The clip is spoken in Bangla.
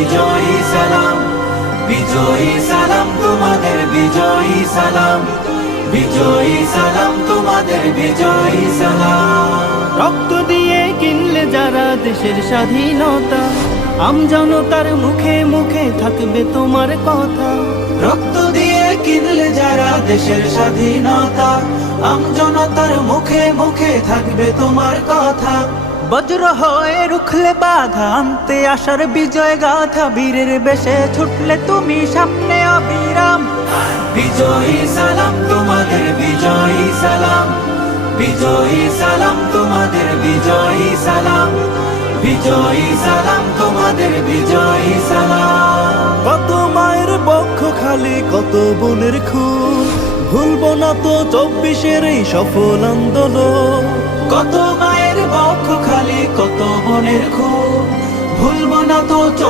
বিজয়ী সালাম, বিজয়ী সালাম তোমাদের, বিজয়ী সালাম, বিজয়ী সালাম তোমাদের, বিজয়ী সালাম। রক্ত দিয়ে কিনলে যারা দেশের স্বাধীনতা, আমজনতার মুখে মুখে থাকবে তোমার কথা। রক্ত দিয়ে কিনলে যারা দেশের স্বাধীনতা, আমজনতার মুখে মুখে থাকবে তোমার কথা। বজ্র হয়ে রুখলে বাধা, আনতে আসার বিজয় গাথা, বীরের বেশে ছুটলে তুমি সামনে অবিরাম। বিজয়ী সালাম তোমাদের, বিজয়ী সালাম, বিজয়ী সালাম তোমাদের, বিজয়ী সালাম, বিজয়ী সালাম তোমাদের, বিজয়ী সালাম। কত মায়ের বক্ষ খালি, কত বোনের খুন, ভুলবো না তো 24-এর এই সফল আন্দোলন। কত মায়ের বক্ষ খালি, কত বোনের খুন, ভুলবো না তো